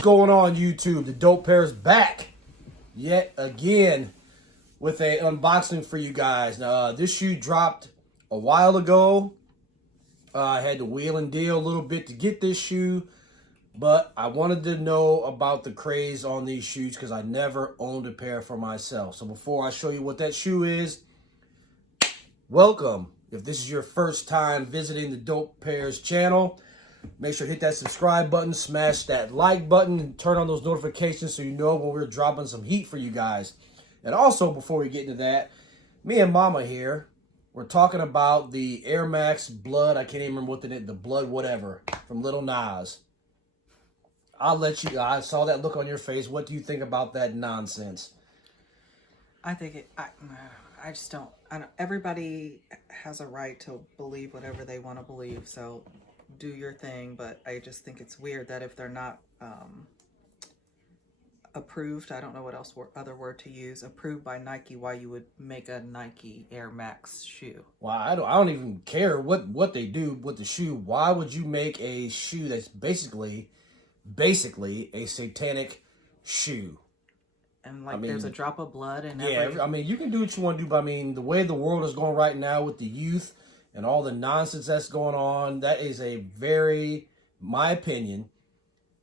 What's going on, YouTube? The Dope Pair's back yet again with a unboxing for you guys. Now, this shoe dropped a while ago. I had to wheel and deal a little bit to get this shoe, but I wanted to know about the craze on these shoes because I never owned a pair for myself. So before I show you what that shoe is, welcome. If this is your first time visiting the Dope Pairs channel, make sure to hit that subscribe button, smash that like button, and turn on those notifications so you know when we're dropping some heat for you guys. And also, before we get into that, me and Mama here, we're talking about the Air Max Blood. I can't even remember what the Blood whatever from Little Nas. I'll let you. I saw that look on your face. What do you think about that nonsense? I think I just don't. Everybody has a right to believe whatever they want to believe. So do your thing. But I just think it's weird that if they're not approved, I don't know what else other word to use, approved by Nike, why you would make a Nike Air Max shoe. Well, I don't even care what they do with the shoe. Why would you make a shoe that's basically a satanic shoe? And like, there's a drop of blood and I mean, you can do what you want to do, but I mean, the way the world is going right now with the youth and all the nonsense that's going on, that is a very, my opinion,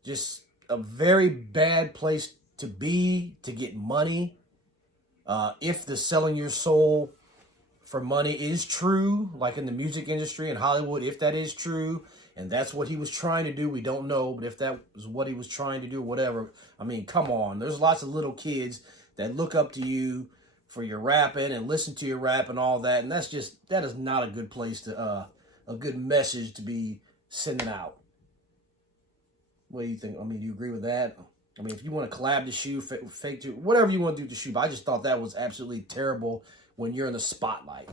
just a very bad place to be, to get money. If the selling your soul for money is true, like in the music industry in Hollywood, if that is true, and that's what he was trying to do, we don't know, but if that was what he was trying to do, whatever, I mean, come on. There's lots of little kids that look up to you for your rapping and listen to your rap and all that, and that is not a good place to, a good message to be sending out. What do you think? I mean, do you agree with that? I mean, if you want to collab the shoe, fake to whatever you want to do with the shoe, but I just thought that was absolutely terrible when you're in the spotlight.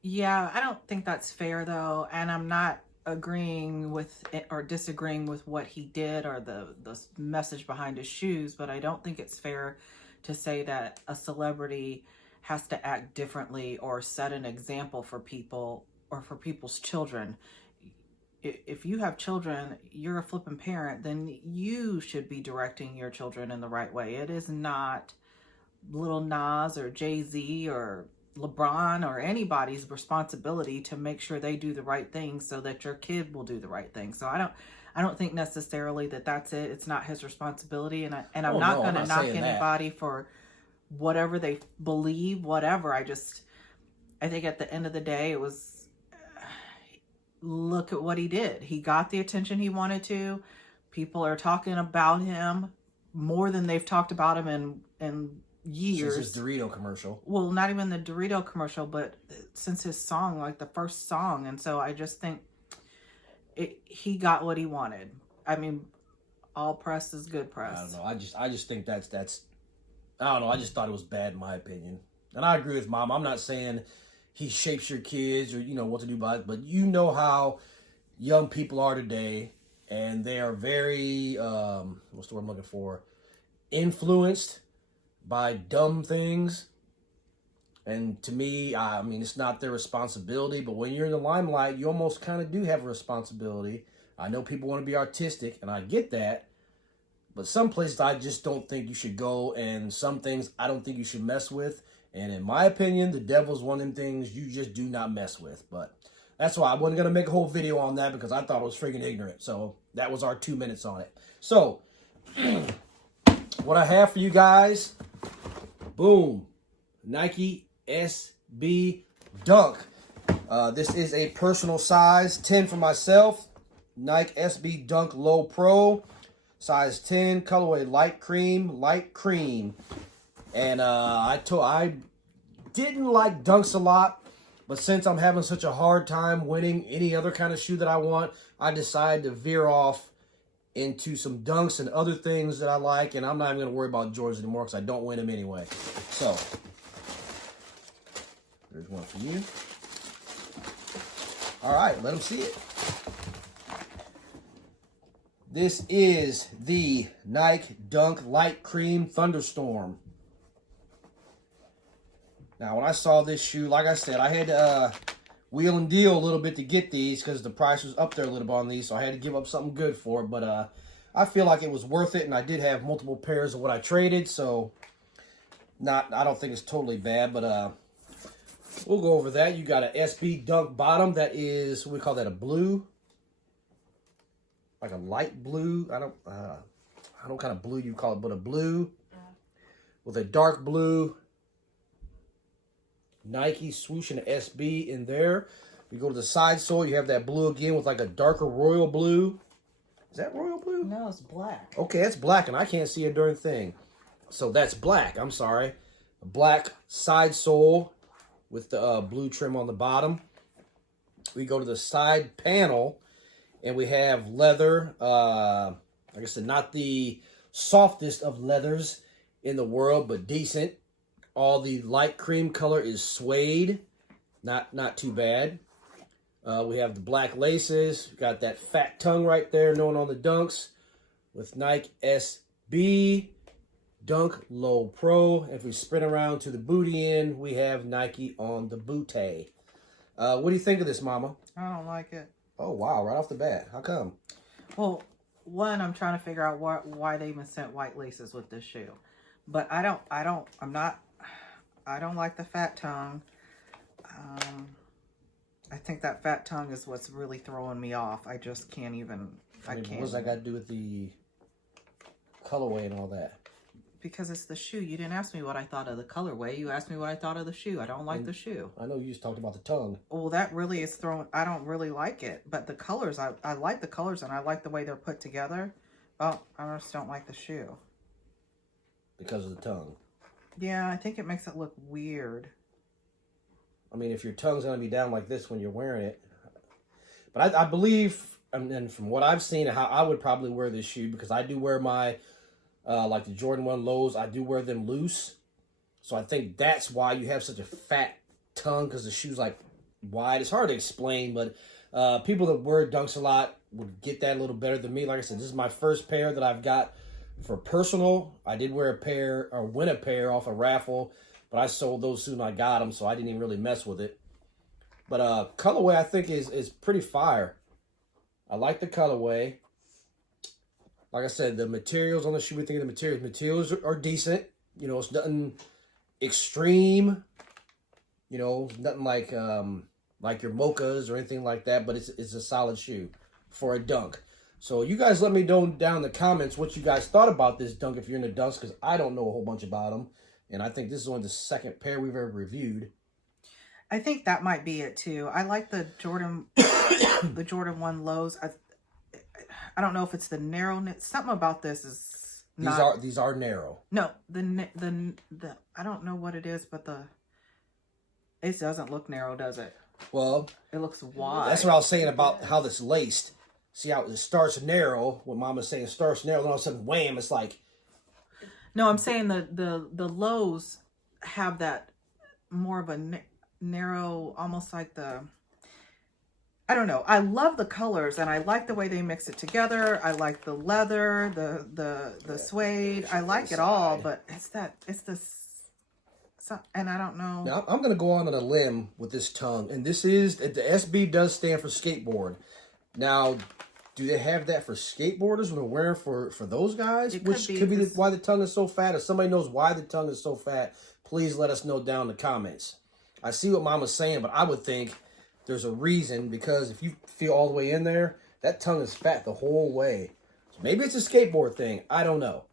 Yeah, I don't think that's fair though, and I'm not agreeing with it or disagreeing with what he did or the message behind his shoes, but I don't think it's fair to say that a celebrity has to act differently or set an example for people or for people's children. If you have children, you're a flipping parent, then you should be directing your children in the right way. It is not Little Nas or Jay-Z or LeBron or anybody's responsibility to make sure they do the right thing so that your kid will do the right thing. So I don't think necessarily that that's it. It's not his responsibility, and I'm not going to knock anybody for whatever they believe, whatever. I think at the end of the day, it was, look at what he did. He got the attention he wanted to. People are talking about him more than they've talked about him in years. Since his Dorito commercial. Well, not even the Dorito commercial, but since his song, like the first song. And so I just think he got what he wanted. I mean, all press is good press. I don't know. I just think that's I don't know. I just thought it was bad in my opinion. And I agree with Mom. I'm not saying he shapes your kids or, what to do by it, but you know how young people are today, and they are very, what's the word I'm looking for? Influenced by dumb things. And to me, I mean, it's not their responsibility, but when you're in the limelight, you almost kind of do have a responsibility. I know people want to be artistic, and I get that, but some places I just don't think you should go, and some things I don't think you should mess with. And in my opinion, the devil's one of them things you just do not mess with. But that's why I wasn't going to make a whole video on that, because I thought it was freaking ignorant. So that was our 2 minutes on it. So what I have for you guys, boom, Nike SB Dunk. This is a personal size 10 for myself. Nike SB Dunk Low Pro, size 10, colorway light cream. And I didn't like Dunks a lot, but since I'm having such a hard time winning any other kind of shoe that I want, I decided to veer off into some Dunks and other things that I like, and I'm not even going to worry about Jordans anymore because I don't win them anyway. So, there's one for you. All right, let them see it. This is the Nike Dunk Light Cream Thunderstorm. Now, when I saw this shoe, like I said, I had to wheel and deal a little bit to get these because the price was up there a little bit on these, so I had to give up something good for it. But I feel like it was worth it, and I did have multiple pairs of what I traded, so I don't think it's totally bad, but we'll go over that. You got an SB Dunk bottom that is, what we call that, a blue, like a light blue. I don't know what kind of blue you call it, but a blue with a dark blue Nike swoosh and an SB in there. You go to the side sole, you have that blue again with like a darker royal blue. Is that royal blue? No, it's black. Okay, that's black, and I can't see a darn thing. So that's black. I'm sorry. A black side sole with the blue trim on the bottom. We go to the side panel, and we have leather. Like I said, not the softest of leathers in the world, but decent. All the light cream color is suede. Not too bad. We have the black laces. Got that fat tongue right there, known on the Dunks, with Nike SB Dunk Low Pro. If we spin around to the booty end, we have Nike on the booty. What do you think of this, Mama? I don't like it. Oh wow! Right off the bat, how come? Well, one, I'm trying to figure out why they even sent white laces with this shoe, but I don't like the fat tongue. I think that fat tongue is what's really throwing me off. I just can't even. What's that got to do with the colorway and all that? Because it's the shoe. You didn't ask me what I thought of the colorway. You asked me what I thought of the shoe. I don't like the shoe. I know you just talked about the tongue. Well, that really is throwing. I don't really like it. But the colors, I like the colors, and I like the way they're put together. Well, I just don't like the shoe. Because of the tongue. Yeah, I think it makes it look weird. I mean, if your tongue's going to be down like this when you're wearing it. But I believe, and from what I've seen, how I would probably wear this shoe, because I do wear my, like the Jordan 1 lows, I do wear them loose. So I think that's why you have such a fat tongue, because the shoe's like wide. It's hard to explain, but people that wear Dunks a lot would get that a little better than me. Like I said, this is my first pair that I've got for personal. I did wear a pair, or win a pair off a raffle, but I sold those soon I got them, so I didn't even really mess with it. But colorway, I think, is pretty fire. I like the colorway. Like I said, the materials on the shoe, we think of the materials. Materials are decent. You know, it's nothing extreme. You know, nothing like your mochas or anything like that, but it's a solid shoe for a Dunk. So you guys let me know down in the comments what you guys thought about this Dunk if you're into Dunks, because I don't know a whole bunch about them. And I think this is only the second pair we've ever reviewed. I think that might be it too. I like the Jordan, the Jordan 1 lows. I don't know if it's the narrowness. Something about this is not. These are narrow. No, the I don't know what it is, but it doesn't look narrow, does it? Well, it looks wide. That's what I was saying about how this laced. See how it starts narrow. What Mama's saying, it starts narrow, then all of a sudden, wham! It's like. No, I'm saying the lows have that more of a narrow, almost like the. I don't know. I love the colors, and I like the way they mix it together. I like the leather, the suede. I like it all, but it's this. And I don't know. Now I'm going to go on a limb with this tongue, and this is the SB does stand for skateboard. Now, do they have that for skateboarders when they're wearing for those guys? Which could be why the tongue is so fat. If somebody knows why the tongue is so fat, please let us know down in the comments. I see what Mama's saying, but I would think there's a reason, because if you feel all the way in there, that tongue is fat the whole way. So maybe it's a skateboard thing. I don't know.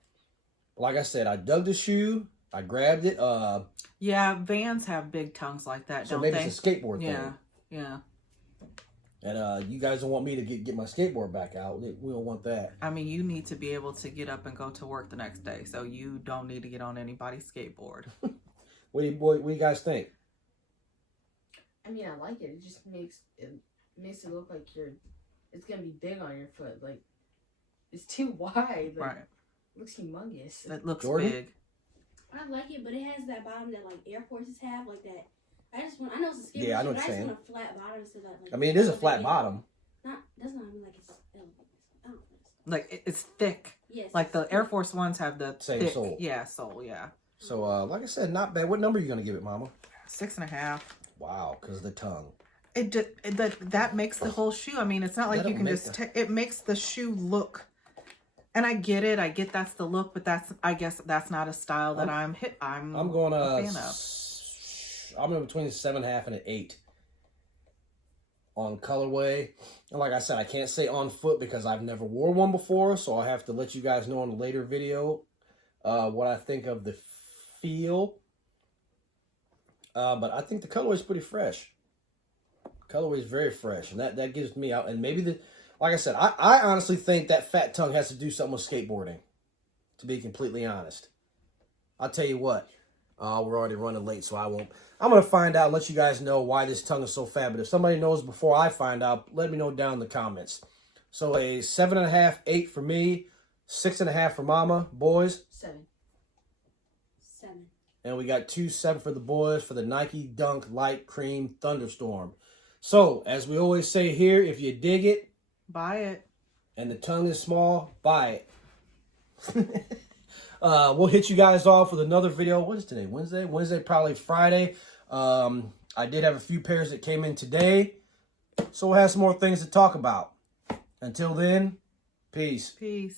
But like I said, I dug the shoe. I grabbed it. Yeah, Vans have big tongues like that, don't they? So maybe it's a skateboard thing. Yeah. And you guys don't want me to get my skateboard back out. We don't want that. I mean, you need to be able to get up and go to work the next day, so you don't need to get on anybody's skateboard. What do you guys think? I mean, I like it. It just makes it look like it's gonna be big on your foot. Like, it's too wide. Like, right. It looks humongous. It looks Jordan? big. I like it, but it has that bottom that like Air Forces have, like that. I know it's a skateboard, Yeah, I know but what I you're just saying. want a flat bottom so that. Like, I mean, it is a flat bottom. That's not mean like it's. I don't know. Like it's thick. Yes. Like the Air Force Ones have the Same thick, sole. Yeah, sole. Yeah. So, like I said, not bad. What number are you gonna give it, Mama? 6.5. Wow, because of the tongue. That makes the whole shoe. I mean, it's not like you can just. It makes the shoe look. And I get it. I get that's the look, but I guess that's not a style that I'm going a fan of. I'm in between 7.5 and an 8 on colorway. And like I said, I can't say on foot because I've never wore one before, so I have to let you guys know in a later video what I think of the feel. But I think the colorway is pretty fresh. Colorway is very fresh, and that gives me out. And maybe like I said, I honestly think that fat tongue has to do something with skateboarding. To be completely honest, I'll tell you what. We're already running late, so I won't. I'm gonna find out. Let you guys know why this tongue is so fat. But if somebody knows before I find out, let me know down in the comments. So a 7.5, 8 for me, 6.5 for Mama. Boys, 7. and we got 2.7 for the boys for the Nike Dunk Light Cream Thunderstorm. So as we always say here, if you dig it, buy it. And the tongue is small, buy it. We'll hit you guys off with another video. What is today? Wednesday? Wednesday, probably Friday. I did have a few pairs that came in today. So we'll have some more things to talk about. Until then, peace. Peace.